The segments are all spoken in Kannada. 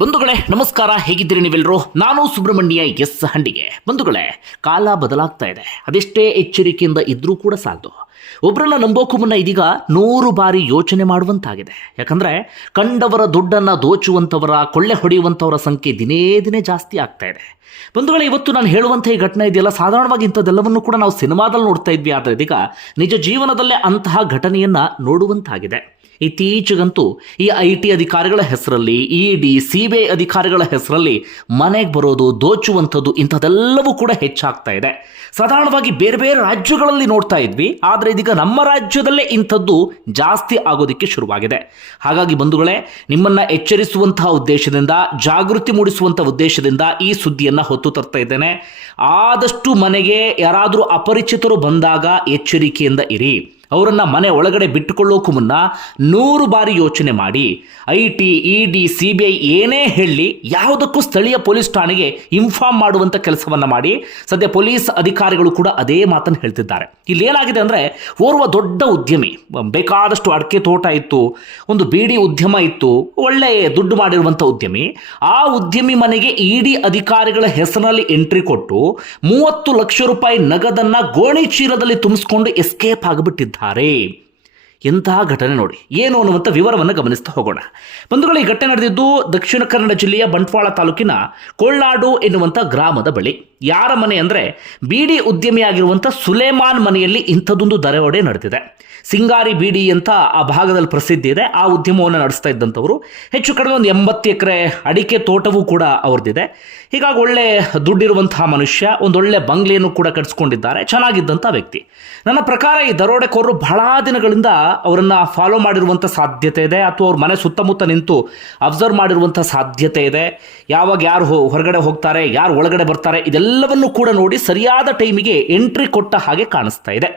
ಬಂಧುಗಳೇ, ನಮಸ್ಕಾರ. ಹೇಗಿದ್ದೀರಿ ನೀವೆಲ್ಲರೂ ನಾನು ಸುಬ್ರಹ್ಮಣ್ಯ ಎಸ್ ಹಂಡಿಗೆ. ಬಂಧುಗಳೇ, ಕಾಲ ಬದಲಾಗ್ತಾ ಇದೆ. ಅದೆಷ್ಟೇ ಎಚ್ಚರಿಕೆಯಿಂದ ಇದ್ರೂ ಕೂಡ ಸಾಲದು. ಒಬ್ಬರನ್ನ ನಂಬೋಕು ಮುನ್ನ ಇದೀಗ ನೂರು ಬಾರಿ ಯೋಚನೆ ಮಾಡುವಂತಾಗಿದೆ. ಯಾಕಂದ್ರೆ, ಕಂಡವರ ದುಡ್ಡನ್ನು ದೋಚುವಂಥವರ, ಕೊಳ್ಳೆ ಹೊಡೆಯುವಂಥವರ ಸಂಖ್ಯೆ ದಿನೇ ದಿನೇ ಜಾಸ್ತಿ ಆಗ್ತಾ ಇದೆ. ಬಂಧುಗಳೇ, ಇವತ್ತು ನಾನು ಹೇಳುವಂಥ ಈ ಘಟನೆ ಇದೆಯಲ್ಲ? ಸಾಧಾರಣವಾಗಿ ಇಂಥದ್ದೆಲ್ಲವನ್ನು ಕೂಡ ನಾವು ಸಿನಿಮಾದಲ್ಲಿ ನೋಡ್ತಾ ಇದ್ವಿ. ಆದರೆ ಇದೀಗ ನಿಜ ಜೀವನದಲ್ಲೇ ಅಂತಹ ಘಟನೆಯನ್ನ ನೋಡುವಂತಾಗಿದೆ. ಇತ್ತೀಚೆಗಂತೂ ಈ ಐ ಟಿ ಅಧಿಕಾರಿಗಳ ಹೆಸರಲ್ಲಿ, E D, C B I ಅಧಿಕಾರಿಗಳ ಹೆಸರಲ್ಲಿ ಮನೆಗೆ ಬರೋದು, ದೋಚುವಂಥದ್ದು ಇಂಥದ್ದೆಲ್ಲವೂ ಕೂಡ ಹೆಚ್ಚಾಗ್ತಾ ಇದೆ. ಸಾಧಾರಣವಾಗಿ ಬೇರೆ ಬೇರೆ ರಾಜ್ಯಗಳಲ್ಲಿ ನೋಡ್ತಾ ಇದ್ವಿ, ಆದರೆ ಇದೀಗ ನಮ್ಮ ರಾಜ್ಯದಲ್ಲೇ ಇಂಥದ್ದು ಜಾಸ್ತಿ ಆಗೋದಕ್ಕೆ ಶುರುವಾಗಿದೆ. ಹಾಗಾಗಿ ಬಂಧುಗಳೇ, ನಿಮ್ಮನ್ನು ಎಚ್ಚರಿಸುವಂತಹ ಉದ್ದೇಶದಿಂದ, ಜಾಗೃತಿ ಮೂಡಿಸುವಂಥ ಉದ್ದೇಶದಿಂದ ಈ ಸುದ್ದಿಯನ್ನು ಹೊತ್ತು ತರ್ತಾ ಇದ್ದೇನೆ. ಆದಷ್ಟು ಮನೆಗೆ ಯಾರಾದರೂ ಅಪರಿಚಿತರು ಬಂದಾಗ ಎಚ್ಚರಿಕೆಯಿಂದ ಇರಿ. ಅವರನ್ನ ಮನೆ ಒಳಗಡೆ ಬಿಟ್ಟುಕೊಳ್ಳೋಕ್ಕೂ ಮುನ್ನ ನೂರು ಬಾರಿ ಯೋಚನೆ ಮಾಡಿ, I T, E D, C B I ಏನೇ ಹೇಳಿ ಯಾವುದಕ್ಕೂ ಸ್ಥಳೀಯ ಪೊಲೀಸ್ ಠಾಣೆಗೆ ಇನ್ಫಾರ್ಮ್ ಮಾಡುವಂಥ ಕೆಲಸವನ್ನು ಮಾಡಿ, ಸದ್ಯ ಪೊಲೀಸ್ ಅಧಿಕಾರಿಗಳು ಕೂಡ ಅದೇ ಮಾತನ್ನು ಹೇಳ್ತಿದ್ದಾರೆ. ಇಲ್ಲಿ ಏನಾಗಿದೆ ಅಂದ್ರೆ, ಓರ್ವ ದೊಡ್ಡ ಉದ್ಯಮಿ, ಬೇಕಾದಷ್ಟು ಅಡಿಕೆ ತೋಟ ಇತ್ತು, ಒಂದು ಬೀಡಿ ಉದ್ಯಮ ಇತ್ತು, ಒಳ್ಳೆಯ ದುಡ್ಡು ಮಾಡಿರುವಂಥ ಉದ್ಯಮಿ, ಆ ಉದ್ಯಮಿ ಮನೆಗೆ ಇ ಡಿ ಅಧಿಕಾರಿಗಳ ಹೆಸರಿನಲ್ಲಿ ಎಂಟ್ರಿ ಕೊಟ್ಟು, ಮೂವತ್ತು ಲಕ್ಷ ರೂಪಾಯಿ ನಗದನ್ನು ಗೋಣಿ ಚೀಲದಲ್ಲಿ ತುಂಬಿಸ್ಕೊಂಡು ಎಸ್ಕೇಪ್ ಆಗಿಬಿಟ್ಟಿದ್ದಾರೆ ಎಂತಹ ಘಟನೆ ನೋಡಿ. ಏನು ಅನ್ನುವಂಥ ವಿವರವನ್ನು ಗಮನಿಸ್ತಾ ಹೋಗೋಣ. ಬಂಧುಗಳು, ಈ ಘಟನೆ ನಡೆದಿದ್ದು ದಕ್ಷಿಣ ಕನ್ನಡ ಜಿಲ್ಲೆಯ ಬಂಟ್ವಾಳ ತಾಲೂಕಿನ ಕೊಳ್ಳಾಡು ಎನ್ನುವಂಥ ಗ್ರಾಮದ ಬಳಿ. ಯಾರ ಮನೆ ಅಂದರೆ ಬೀಡಿ ಉದ್ಯಮಿಯಾಗಿರುವಂಥ ಸುಲೇಮಾನ್ ಮನೆಯಲ್ಲಿ ಇಂಥದ್ದೊಂದು ದರೋಡೆ ನಡೆದಿದೆ. ಸಿಂಗಾರಿ ಬೀಡಿ ಅಂತ ಆ ಭಾಗದಲ್ಲಿ ಪ್ರಸಿದ್ಧಿ ಇದೆ. ಆ ಉದ್ಯಮವನ್ನು ನಡೆಸ್ತಾ ಇದ್ದಂಥವರು. ಹೆಚ್ಚು ಕಡಿಮೆ ಒಂದು ಎಂಬತ್ತು ಎಕರೆ ಅಡಿಕೆ ತೋಟವೂ ಕೂಡ ಅವ್ರದ್ದಿದೆ. ಹೀಗಾಗಿ ಒಳ್ಳೆ ದುಡ್ಡಿರುವಂತಹ ಮನುಷ್ಯ ಒಂದೊಳ್ಳೆ ಬಂಗ್ಲೆಯನ್ನು ಕೂಡ ಕಟ್ಸ್ಕೊಂಡಿದ್ದಾರೆ. ಚೆನ್ನಾಗಿದ್ದಂಥ ವ್ಯಕ್ತಿ. ನನ್ನ ಪ್ರಕಾರ ಈ ದರೋಡೆಕೋರರು ಬಹಳ ದಿನಗಳಿಂದ ಅವರನ್ನು ಫಾಲೋ ಮಾಡಿರುವಂಥ ಸಾಧ್ಯತೆ ಇದೆ. ಅಥವಾ ಅವ್ರ ಮನೆ ಸುತ್ತಮುತ್ತ ನಿಂತು ಅಬ್ಸರ್ವ್ ಮಾಡಿರುವಂಥ ಸಾಧ್ಯತೆ ಇದೆ. ಯಾವಾಗ ಯಾರು ಹೊರಗಡೆ ಹೋಗ್ತಾರೆ, ಯಾರು ಒಳಗಡೆ ಬರ್ತಾರೆ ಇದೆಲ್ಲವನ್ನು ಕೂಡ ನೋಡಿ ಸರಿಯಾದ ಟೈಮಿಗೆ ಎಂಟ್ರಿ ಕೊಟ್ಟ ಹಾಗೆ ಕಾಣಿಸ್ತಾ ಇದೆ.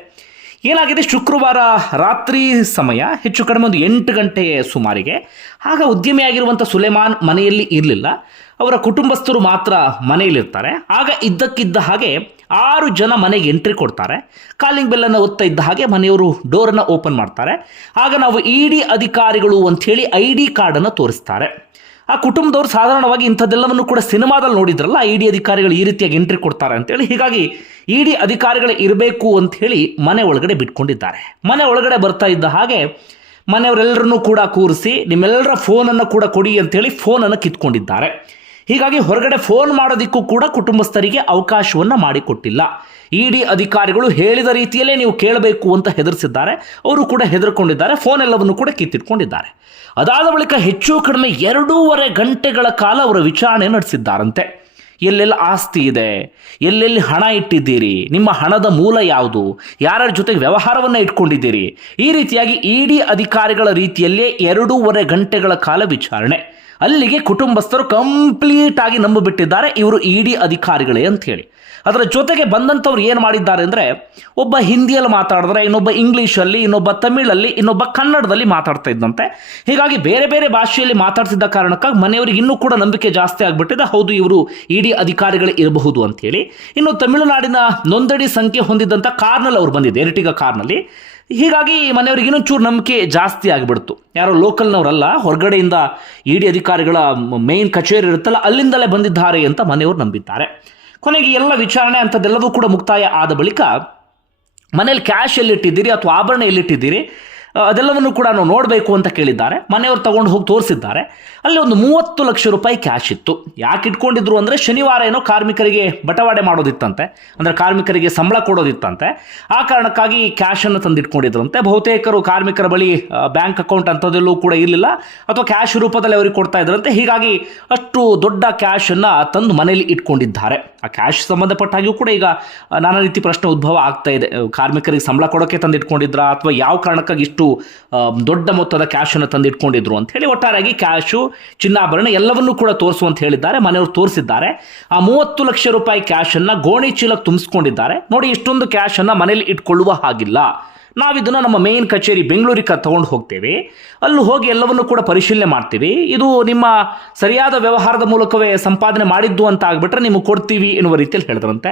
ಏನಾಗಿದೆ? ಶುಕ್ರವಾರ ರಾತ್ರಿ ಸಮಯ, ಹೆಚ್ಚು ಕಡಿಮೆ ಒಂದು ಎಂಟು ಗಂಟೆ ಸುಮಾರಿಗೆ. ಆಗ ಉದ್ಯಮಿಯಾಗಿರುವಂಥ ಸುಲೇಮಾನ್ ಮನೆಯಲ್ಲಿ ಇರಲಿಲ್ಲ. ಅವರ ಕುಟುಂಬಸ್ಥರು ಮಾತ್ರ ಮನೆಯಲ್ಲಿರ್ತಾರೆ. ಆಗ ಇದ್ದಕ್ಕಿದ್ದ ಹಾಗೆ ಆರು ಜನ ಮನೆಗೆ ಎಂಟ್ರಿ ಕೊಡ್ತಾರೆ. ಕಾಲಿಂಗ್ ಬೆಲ್ಲನ್ನು ಒತ್ತಾ ಇದ್ದ ಹಾಗೆ ಮನೆಯವರು ಡೋರನ್ನು ಓಪನ್ ಮಾಡ್ತಾರೆ. ಆಗ ನಾವು ಇ ಡಿ ಅಧಿಕಾರಿಗಳು ಅಂಥೇಳಿ ಐ ಡಿ ಕಾರ್ಡನ್ನು ತೋರಿಸ್ತಾರೆ. ಆ ಕುಟುಂಬದವರು ಸಾಧಾರಣವಾಗಿ ಇಂಥದ್ದೆಲ್ಲವನ್ನು ಕೂಡ ಸಿನಿಮಾದಲ್ಲಿ ನೋಡಿದ್ರಲ್ಲ ಇ ಡಿ ಅಧಿಕಾರಿಗಳು ಈ ರೀತಿಯಾಗಿ ಎಂಟ್ರಿ ಕೊಡ್ತಾರೆ ಅಂತೇಳಿ. ಹೀಗಾಗಿ ಇ ಡಿ ಅಧಿಕಾರಿಗಳೇ ಇರಬೇಕು ಅಂತ ಹೇಳಿ ಮನೆ ಒಳಗಡೆ ಬಿಟ್ಕೊಂಡಿದ್ದಾರೆ. ಮನೆ ಒಳಗಡೆ ಬರ್ತಾ ಇದ್ದ ಹಾಗೆ ಮನೆಯವರೆಲ್ಲರನ್ನೂ ಕೂಡ ಕೂರಿಸಿ, ನಿಮ್ಮೆಲ್ಲರ ಫೋನನ್ನು ಕೂಡ ಕೊಡಿ ಅಂತೇಳಿ ಫೋನನ್ನು ಕಿತ್ಕೊಂಡಿದ್ದಾರೆ. ಹೀಗಾಗಿ ಹೊರಗಡೆ ಫೋನ್ ಮಾಡೋದಕ್ಕೂ ಕೂಡ ಕುಟುಂಬಸ್ಥರಿಗೆ ಅವಕಾಶವನ್ನು ಮಾಡಿಕೊಟ್ಟಿಲ್ಲ. ಇ ಡಿ ಅಧಿಕಾರಿಗಳು ಹೇಳಿದ ರೀತಿಯಲ್ಲೇ ನೀವು ಕೇಳಬೇಕು ಅಂತ ಹೆದರಿಸಿದ್ದಾರೆ. ಅವರು ಕೂಡ ಹೆದರ್ಕೊಂಡಿದ್ದಾರೆ. ಫೋನ್ ಎಲ್ಲವನ್ನು ಕೂಡ ಕಿತ್ತಿಟ್ಕೊಂಡಿದ್ದಾರೆ. ಅದಾದ ಬಳಿಕ ಹೆಚ್ಚು ಕಡಿಮೆ ಎರಡೂವರೆ ಗಂಟೆಗಳ ಕಾಲ ಅವರ ವಿಚಾರಣೆ ನಡೆಸಿದ್ದಾರಂತೆ. ಎಲ್ಲೆಲ್ಲಿ ಆಸ್ತಿ ಇದೆ? ಎಲ್ಲೆಲ್ಲಿ ಹಣ ಇಟ್ಟಿದ್ದೀರಿ? ನಿಮ್ಮ ಹಣದ ಮೂಲ ಯಾವುದು? ಯಾರ್ಯಾರ ಜೊತೆಗೆ ವ್ಯವಹಾರವನ್ನು ಇಟ್ಕೊಂಡಿದ್ದೀರಿ? ಈ ರೀತಿಯಾಗಿ ಇಡಿ ಅಧಿಕಾರಿಗಳ ರೀತಿಯಲ್ಲೇ ಎರಡೂವರೆ ಗಂಟೆಗಳ ಕಾಲ ವಿಚಾರಣೆ. ಅಲ್ಲಿಗೆ ಕುಟುಂಬಸ್ಥರು ಕಂಪ್ಲೀಟ್ ಆಗಿ ನಂಬಿಬಿಟ್ಟಿದ್ದಾರೆ. ಇವರು ಇ ಡಿ ಅಧಿಕಾರಿಗಳೇ ಅಂತ ಹೇಳಿ ಅದರ ಜೊತೆಗೆ ಬಂದಂಥವ್ರು ಏನು ಮಾಡಿದ್ದಾರೆ ಅಂದರೆ, ಒಬ್ಬ ಹಿಂದಿಯಲ್ಲಿ ಮಾತಾಡಿದ್ರೆ, ಇನ್ನೊಬ್ಬ ಇಂಗ್ಲೀಷಲ್ಲಿ, ಇನ್ನೊಬ್ಬ ತಮಿಳಲ್ಲಿ, ಇನ್ನೊಬ್ಬ ಕನ್ನಡದಲ್ಲಿ ಮಾತಾಡ್ತಾ ಇದ್ದಂತೆ. ಹೀಗಾಗಿ ಬೇರೆ ಬೇರೆ ಭಾಷೆಯಲ್ಲಿ ಮಾತಾಡ್ತಿದ್ದ ಕಾರಣಕ್ಕಾಗಿ ಮನೆಯವರಿಗೆ ಇನ್ನೂ ಕೂಡ ನಂಬಿಕೆ ಜಾಸ್ತಿ ಆಗಿಬಿಟ್ಟಿದೆ. ಹೌದು, ಇವರು ಇ ಡಿ ಅಧಿಕಾರಿಗಳೇ ಇರಬಹುದು ಅಂತೇಳಿ ಇನ್ನು ತಮಿಳುನಾಡಿನ ನೋಂದಣಿ ಸಂಖ್ಯೆ ಹೊಂದಿದ್ದಂಥ ಕಾರ್ನಲ್ಲಿ ಅವ್ರು ಬಂದಿದೆ ಎರಟಿಗ ಕಾರ್ನಲ್ಲಿ. ಹೀಗಾಗಿ ಮನೆಯವ್ರಿಗೆ ಇನ್ನೊಂಚೂರು ನಂಬಿಕೆ ಜಾಸ್ತಿ ಆಗಿಬಿಡ್ತು. ಯಾರೋ ಲೋಕಲ್ನವರಲ್ಲ, ಹೊರಗಡೆಯಿಂದ ಇ ಡಿ ಅಧಿಕಾರಿಗಳ ಮೇನ್ ಕಚೇರಿ ಇರುತ್ತಲ್ಲ, ಅಲ್ಲಿಂದಲೇ ಬಂದಿದ್ದಾರೆ ಅಂತ ಮನೆಯವರು ನಂಬಿದ್ದಾರೆ. ಕೊನೆಗೆ ಎಲ್ಲ ವಿಚಾರಣೆ ಅಂಥದ್ದೆಲ್ಲವೂ ಕೂಡ ಮುಕ್ತಾಯ ಆದ ಬಳಿಕ ಮನೇಲಿ ಕ್ಯಾಶ್ ಎಲ್ಲಿಟ್ಟಿದ್ದೀರಿ ಅಥವಾ ಆಭರಣ ಎಲ್ಲಿಟ್ಟಿದ್ದೀರಿ? ಅದೆಲ್ಲವನ್ನು ಕೂಡ ನಾವು ನೋಡಬೇಕು ಅಂತ ಕೇಳಿದ್ದಾರೆ. ಮನೆಯವರು ತಗೊಂಡು ಹೋಗಿ ತೋರಿಸಿದ್ದಾರೆ. ಅಲ್ಲಿ ಒಂದು ಮೂವತ್ತು ಲಕ್ಷ ರೂಪಾಯಿ ಕ್ಯಾಶ್ ಇತ್ತು. ಯಾಕೆ ಇಟ್ಕೊಂಡಿದ್ರು ಅಂದರೆ ಶನಿವಾರ ಏನೋ ಕಾರ್ಮಿಕರಿಗೆ ಬಟವಾಡೆ ಮಾಡೋದಿತ್ತಂತೆ. ಅಂದರೆ ಕಾರ್ಮಿಕರಿಗೆ ಸಂಬಳ ಕೊಡೋದಿತ್ತಂತೆ. ಆ ಕಾರಣಕ್ಕಾಗಿ ಕ್ಯಾಶನ್ನು ತಂದಿಟ್ಕೊಂಡಿದ್ರಂತೆ. ಬಹುತೇಕರು ಕಾರ್ಮಿಕರ ಬಳಿ ಬ್ಯಾಂಕ್ ಅಕೌಂಟ್ ಅಂಥದ್ದೆಲ್ಲೂ ಕೂಡ ಇರಲಿಲ್ಲ. ಅಥವಾ ಕ್ಯಾಶ್ ರೂಪದಲ್ಲಿ ಅವರಿಗೆ ಕೊಡ್ತಾ ಇದ್ರಂತೆ. ಹೀಗಾಗಿ ಅಷ್ಟು ದೊಡ್ಡ ಕ್ಯಾಶನ್ನು ತಂದು ಮನೆಯಲ್ಲಿ ಇಟ್ಕೊಂಡಿದ್ದಾರೆ. ಆ ಕ್ಯಾಶ್ ಸಂಬಂಧಪಟ್ಟ ಹಾಗೆಯೂ ಕೂಡ ಈಗ ನಾನಾ ರೀತಿ ಪ್ರಶ್ನೆ ಉದ್ಭವ ಆಗ್ತಾ ಇದೆ. ಕಾರ್ಮಿಕರಿಗೆ ಸಂಬಳ ಕೊಡೋಕ್ಕೆ ತಂದಿಟ್ಕೊಂಡಿದ್ರ? ಅಥವಾ ಯಾವ ಕಾರಣಕ್ಕಾಗಿ ಇಷ್ಟು ಆ, ದೊಡ್ಡ ಮೊತ್ತದ ಕ್ಯಾಶನ್ನು ತಂದಿಟ್ಕೊಂಡಿದ್ರು ಅಂತ ಹೇಳಿ ಒಟ್ಟಾರಾಗಿ ಕ್ಯಾಶು ಚಿನ್ನಾಭರಣ ಎಲ್ಲವನ್ನೂ ಕೂಡ ತೋರಿಸು ಅಂತ ಹೇಳಿದ್ದಾರೆ ಮನೆಯವರು ತೋರಿಸಿದ್ದಾರೆ. ಆ ಮೂವತ್ತು ಲಕ್ಷ ರೂಪಾಯಿ ಕ್ಯಾಶನ್ನು ಗೋಣಿ ಚೀಲಕ್ಕೆ ತುಂಬಿಸ್ಕೊಂಡಿದ್ದಾರೆ. ನೋಡಿ ಇಷ್ಟೊಂದು ಕ್ಯಾಶನ್ನು ಮನೇಲಿ ಇಟ್ಕೊಳ್ಳುವ ಹಾಗಿಲ್ಲ. ನಾವಿದನ್ನು ನಮ್ಮ ಮೇನ್ ಕಚೇರಿ ಬೆಂಗಳೂರಿಗೆ ತಗೊಂಡು ಹೋಗ್ತೇವೆ. ಅಲ್ಲಿ ಹೋಗಿ ಎಲ್ಲವನ್ನು ಕೂಡ ಪರಿಶೀಲನೆ ಮಾಡ್ತೀವಿ. ಇದು ನಿಮ್ಮ ಸರಿಯಾದ ವ್ಯವಹಾರದ ಮೂಲಕವೇ ಸಂಪಾದನೆ ಮಾಡಿದ್ದು ಅಂತ ಆಗ್ಬಿಟ್ರೆ ನಿಮಗೆ ಕೊಡ್ತೀವಿ ಎನ್ನುವ ರೀತಿಯಲ್ಲಿ ಹೇಳಿದ್ರಂತೆ.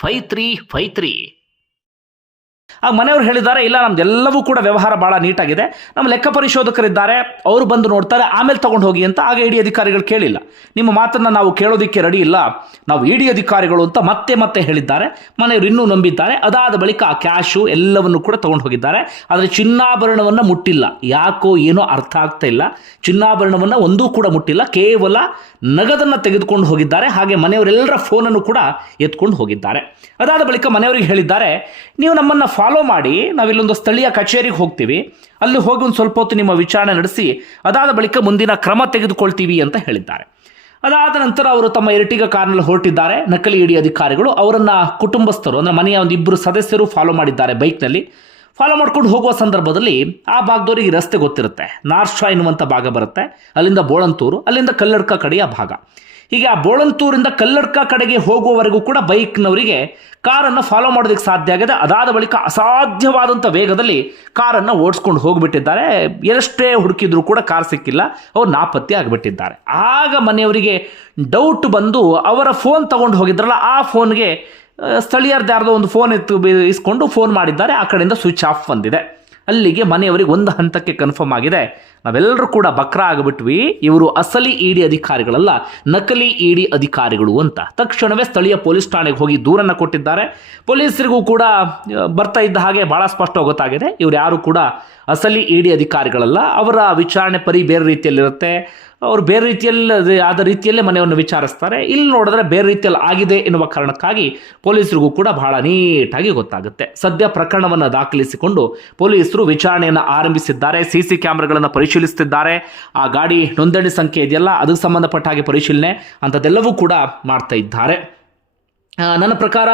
five three five three ಆಗ ಮನೆಯವರು ಹೇಳಿದ್ದಾರೆ, ಇಲ್ಲ ನಮ್ದೆಲ್ಲವೂ ಕೂಡ ವ್ಯವಹಾರ ಭಾಳ ನೀಟಾಗಿದೆ. ನಮ್ಮ ಲೆಕ್ಕ ಪರಿಶೋಧಕರಿದ್ದಾರೆ, ಅವರು ಬಂದು ನೋಡ್ತಾರೆ, ಆಮೇಲೆ ತಗೊಂಡು ಹೋಗಿ ಅಂತ ಆಗ ಇಡಿ ಅಧಿಕಾರಿಗಳು ಕೇಳಿಲ್ಲ. ನಿಮ್ಮ ಮಾತನ್ನು ನಾವು ಕೇಳೋದಕ್ಕೆ ರೆಡಿ ಇಲ್ಲ. ನಾವು ಇಡಿ ಅಧಿಕಾರಿಗಳು ಅಂತ ಮತ್ತೆ ಮತ್ತೆ ಹೇಳಿದ್ದಾರೆ. ಮನೆಯವರು ಇನ್ನೂ ನಂಬಿದ್ದಾರೆ. ಅದಾದ ಬಳಿಕ ಆ ಕ್ಯಾಶು ಎಲ್ಲವನ್ನು ಕೂಡ ತಗೊಂಡು ಹೋಗಿದ್ದಾರೆ. ಆದರೆ ಚಿನ್ನಾಭರಣವನ್ನು ಮುಟ್ಟಿಲ್ಲ. ಯಾಕೋ ಏನೋ ಅರ್ಥ ಆಗ್ತಾ ಇಲ್ಲ. ಚಿನ್ನಾಭರಣವನ್ನು ಒಂದೂ ಕೂಡ ಮುಟ್ಟಿಲ್ಲ. ಕೇವಲ ನಗದನ್ನು ತೆಗೆದುಕೊಂಡು ಹೋಗಿದ್ದಾರೆ. ಹಾಗೆ ಮನೆಯವರೆಲ್ಲರ ಫೋನನ್ನು ಕೂಡ ಎತ್ಕೊಂಡು ಹೋಗಿದ್ದಾರೆ. ಅದಾದ ಬಳಿಕ ಮನೆಯವರಿಗೆ ಹೇಳಿದ್ದಾರೆ, ನೀವು ನಮ್ಮನ್ನು ಫಾಲೋ ಮಾಡಿ ನಾವಿಲ್ಲೊಂದು ಸ್ಥಳೀಯ ಕಚೇರಿಗೆ ಹೋಗ್ತೀವಿ. ಅಲ್ಲಿ ಹೋಗಿ ಒಂದು ಸ್ವಲ್ಪ ಹೊತ್ತು ನಿಮ್ಮ ವಿಚಾರಣೆ ನಡೆಸಿ, ಅದಾದ ಬಳಿಕ ಮುಂದಿನ ಕ್ರಮ ತೆಗೆದುಕೊಳ್ತೀವಿ ಅಂತ ಹೇಳಿದ್ದಾರೆ. ಅದಾದ ನಂತರ ಅವರು ತಮ್ಮ ಎರಟಿಗ ಕಾರ್ನಲ್ಲಿ ಹೊರಟಿದ್ದಾರೆ. ನಕಲಿ ಇಡಿ ಅಧಿಕಾರಿಗಳು ಅವರನ್ನ ಕುಟುಂಬಸ್ಥರು, ಅಂದರೆ ಮನೆಯ ಒಂದು ಇಬ್ಬರು ಸದಸ್ಯರು ಫಾಲೋ ಮಾಡಿದ್ದಾರೆ ಬೈಕ್ನಲ್ಲಿ. ಫಾಲೋ ಮಾಡ್ಕೊಂಡು ಹೋಗುವ ಸಂದರ್ಭದಲ್ಲಿ ಆ ಭಾಗದವರಿಗೆ ರಸ್ತೆ ಗೊತ್ತಿರುತ್ತೆ. ನಾರ್ಶಾ ಎನ್ನುವಂಥ ಭಾಗ ಬರುತ್ತೆ. ಅಲ್ಲಿಂದ ಬೋಳಂತೂರು ಅಲ್ಲಿಂದ ಕಲ್ಲಡ್ಕ ಕಡೆಯ ಭಾಗ. ಹೀಗೆ ಆ ಬೋಳಂತೂರಿಂದ ಕಲ್ಲಡ್ಕ ಕಡೆಗೆ ಹೋಗುವವರೆಗೂ ಕೂಡ ಬೈಕ್ನವರಿಗೆ ಕಾರನ್ನು ಫಾಲೋ ಮಾಡೋದಕ್ಕೆ ಸಾಧ್ಯ ಆಗಿದೆ. ಅದಾದ ಬಳಿಕ ಅಸಾಧ್ಯವಾದಂಥ ವೇಗದಲ್ಲಿ ಕಾರನ್ನು ಓಡಿಸ್ಕೊಂಡು ಹೋಗಿಬಿಟ್ಟಿದ್ದಾರೆ. ಎಷ್ಟೇ ಹುಡುಕಿದ್ರೂ ಕೂಡ ಕಾರ್ ಸಿಕ್ಕಿಲ್ಲ. ಅವ್ರು ನಾಪತ್ತೆ ಆಗಿಬಿಟ್ಟಿದ್ದಾರೆ. ಆಗ ಮನೆಯವರಿಗೆ ಡೌಟ್ ಬಂದು ಅವರ ಫೋನ್ ತಗೊಂಡು ಹೋಗಿದ್ರಲ್ಲ, ಆ ಫೋನ್ಗೆ ಸ್ಥಳೀಯರದ್ದು ಯಾರ್ದೋ ಒಂದು ಫೋನ್ ಎತ್ತು ಇಸ್ಕೊಂಡು ಫೋನ್ ಮಾಡಿದ್ದಾರೆ. ಆ ಕಡೆಯಿಂದ ಸ್ವಿಚ್ ಆಫ್ ಬಂದಿದೆ. ಅಲ್ಲಿಗೆ ಮನೆಯವರಿಗೆ ಒಂದು ಹಂತಕ್ಕೆ ಕನ್ಫರ್ಮ್ ಆಗಿದೆ. ನಾವೆಲ್ಲರೂ ಕೂಡ ಬಕ್ರ ಆಗಿಬಿಟ್ವಿ. ಇವರು ಅಸಲಿ ಇಡಿ ಅಧಿಕಾರಿಗಳಲ್ಲ, ನಕಲಿ ಇಡಿ ಅಧಿಕಾರಿಗಳು ಅಂತ. ತಕ್ಷಣವೇ ಸ್ಥಳೀಯ ಪೊಲೀಸ್ ಠಾಣೆಗೆ ಹೋಗಿ ದೂರನ್ನು ಕೊಟ್ಟಿದ್ದಾರೆ. ಪೊಲೀಸರಿಗೂ ಕೂಡ ಬರ್ತಾ ಇದ್ದ ಹಾಗೆ ಭಾಳ ಸ್ಪಷ್ಟ ಗೊತ್ತಾಗಿದೆ. ಇವರು ಯಾರು ಕೂಡ ಅಸಲಿ ಇಡಿ ಅಧಿಕಾರಿಗಳಲ್ಲ. ಅವರ ವಿಚಾರಣೆ ಪರಿ ಬೇರೆ ರೀತಿಯಲ್ಲಿರುತ್ತೆ. ಅವರು ಬೇರೆ ರೀತಿಯಲ್ಲಿ, ಆದ ರೀತಿಯಲ್ಲೇ ಮನೆಯನ್ನು ವಿಚಾರಿಸ್ತಾರೆ. ಇಲ್ಲಿ ನೋಡಿದ್ರೆ ಬೇರೆ ರೀತಿಯಲ್ಲಿ ಆಗಿದೆ ಎನ್ನುವ ಕಾರಣಕ್ಕಾಗಿ ಪೊಲೀಸರಿಗೂ ಕೂಡ ಬಹಳ ನೀಟಾಗಿ ಗೊತ್ತಾಗುತ್ತೆ. ಸದ್ಯ ಪ್ರಕರಣವನ್ನು ದಾಖಲಿಸಿಕೊಂಡು ಪೊಲೀಸರು ವಿಚಾರಣೆಯನ್ನು ಆರಂಭಿಸಿದ್ದಾರೆ ಸಿ ಸಿ ಕ್ಯಾಮ್ರಾಗಳನ್ನು ಪರಿಶೀಲಿಸುತ್ತಿದ್ದಾರೆ. ಆ ಗಾಡಿ ನೋಂದಣಿ ಸಂಖ್ಯೆ ಇದೆಯಲ್ಲ, ಅದಕ್ಕೆ ಸಂಬಂಧಪಟ್ಟ ಹಾಗೆ ಪರಿಶೀಲನೆ ಅಂಥದ್ದೆಲ್ಲವೂ ಕೂಡ ಮಾಡ್ತಾ ಇದ್ದಾರೆ. ನನ್ನ ಪ್ರಕಾರ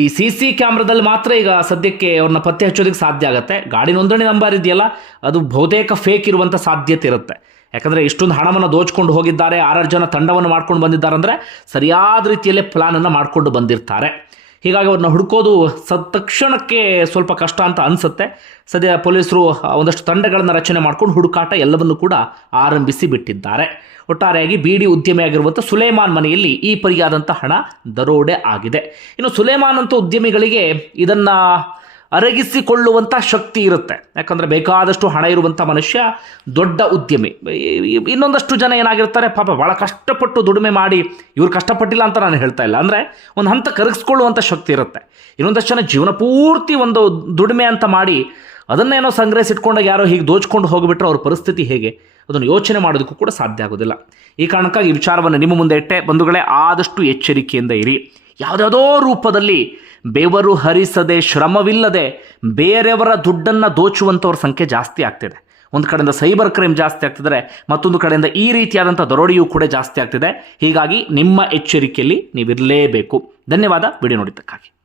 ಈ ಸಿ ಸಿ ಕ್ಯಾಮ್ರಾದಲ್ಲಿ ಮಾತ್ರ ಈಗ ಸದ್ಯಕ್ಕೆ ಅವ್ರನ್ನ ಪತ್ತೆ ಹಚ್ಚೋದಕ್ಕೆ ಸಾಧ್ಯ ಆಗುತ್ತೆ. ಗಾಡಿ ನೋಂದಣಿ ನಂಬರ್ ಇದೆಯಲ್ಲ, ಅದು ಬಹುತೇಕ ಫೇಕ್ ಇರುವಂಥ ಸಾಧ್ಯತೆ ಇರುತ್ತೆ. ಯಾಕಂದರೆ ಇಷ್ಟೊಂದು ಹಣವನ್ನು ದೋಚ್ಕೊಂಡು ಹೋಗಿದ್ದಾರೆ ಆರಾರು ಜನ ತಂಡವನ್ನು ಮಾಡ್ಕೊಂಡು ಬಂದಿದ್ದಾರೆ ಅಂದರೆ ಸರಿಯಾದ ರೀತಿಯಲ್ಲೇ ಪ್ಲಾನನ್ನು ಮಾಡಿಕೊಂಡು ಬಂದಿರ್ತಾರೆ. ಹೀಗಾಗಿ ಅವ್ರನ್ನ ಹುಡುಕೋದು ಸದ್ ತಕ್ಷಣಕ್ಕೆ ಸ್ವಲ್ಪ ಕಷ್ಟ ಅಂತ ಅನಿಸುತ್ತೆ. ಸದ್ಯ ಪೊಲೀಸರು ಒಂದಷ್ಟು ತಂಡಗಳನ್ನು ರಚನೆ ಮಾಡ್ಕೊಂಡು ಹುಡುಕಾಟ ಎಲ್ಲವನ್ನು ಕೂಡ ಆರಂಭಿಸಿ ಬಿಟ್ಟಿದ್ದಾರೆ. ಒಟ್ಟಾರೆಯಾಗಿ ಬೀಡಿ ಉದ್ಯಮಿಯಾಗಿರುವಂಥ ಸುಲೇಮಾನ್ ಮನೆಯಲ್ಲಿ ಈ ಪರಿಯಾದಂಥ ಹಣ ದರೋಡೆ ಆಗಿದೆ. ಇನ್ನು ಸುಲೇಮಾನ್ ಅಂತ ಉದ್ಯಮಿಗಳಿಗೆ ಇದನ್ನು ಅರಗಿಸಿಕೊಳ್ಳುವಂಥ ಶಕ್ತಿ ಇರುತ್ತೆ. ಯಾಕಂದರೆ ಬೇಕಾದಷ್ಟು ಹಣ ಇರುವಂಥ ಮನುಷ್ಯ ದೊಡ್ಡ ಉದ್ಯಮಿ. ಇನ್ನೊಂದಷ್ಟು ಜನ ಏನಾಗಿರ್ತಾರೆ, ಪಾಪ ಭಾಳ ಕಷ್ಟಪಟ್ಟು ದುಡಿಮೆ ಮಾಡಿ ಇವ್ರು ಕಷ್ಟಪಟ್ಟಿಲ್ಲ ಅಂತ ನಾನು ಹೇಳ್ತಾ ಇಲ್ಲ. ಅಂದರೆ ಒಂದು ಹಂತ ಕರಗಿಸ್ಕೊಳ್ಳುವಂಥ ಶಕ್ತಿ ಇರುತ್ತೆ. ಇನ್ನೊಂದಷ್ಟು ಜನ ಜೀವನ ಪೂರ್ತಿ ಒಂದು ದುಡಿಮೆ ಅಂತ ಮಾಡಿ ಅದನ್ನೇನೋ ಸಂಗ್ರಹಿಸಿಟ್ಕೊಂಡಾಗ ಯಾರೋ ಹೀಗೆ ದೋಚ್ಕೊಂಡು ಹೋಗಿಬಿಟ್ರೆ ಅವ್ರ ಪರಿಸ್ಥಿತಿ ಹೇಗೆ? ಅದನ್ನು ಯೋಚನೆ ಮಾಡೋದಕ್ಕೂ ಕೂಡ ಸಾಧ್ಯ ಆಗೋದಿಲ್ಲ. ಈ ಕಾರಣಕ್ಕಾಗಿ ವಿಚಾರವನ್ನು ನಿಮ್ಮ ಮುಂದೆ ಇಟ್ಟೆ. ಬಂಧುಗಳೇ, ಆದಷ್ಟು ಎಚ್ಚರಿಕೆಯಿಂದ ಇರಿ. ಯಾವುದ್ಯಾವುದೋ ರೂಪದಲ್ಲಿ ಬೆವರು ಹರಿಸದೆ ಶ್ರಮವಿಲ್ಲದೆ ಬೇರೆಯವರ ದುಡ್ಡನ್ನು ದೋಚುವಂಥವ್ರ ಸಂಖ್ಯೆ ಜಾಸ್ತಿ ಆಗ್ತಿದೆ. ಒಂದು ಕಡೆಯಿಂದ ಸೈಬರ್ ಕ್ರೈಮ್ ಜಾಸ್ತಿ ಆಗ್ತಿದ್ರೆ, ಮತ್ತೊಂದು ಕಡೆಯಿಂದ ಈ ರೀತಿಯಾದಂಥ ದರೋಡೆಯೂ ಕೂಡ ಜಾಸ್ತಿ ಆಗ್ತಿದೆ. ಹೀಗಾಗಿ ನಿಮ್ಮ ಎಚ್ಚರಿಕೆಯಲ್ಲಿ ನೀವಿರಲೇಬೇಕು. ಧನ್ಯವಾದ. ವಿಡಿಯೋ ನೋಡಿದ್ದಕ್ಕಾಗಿ.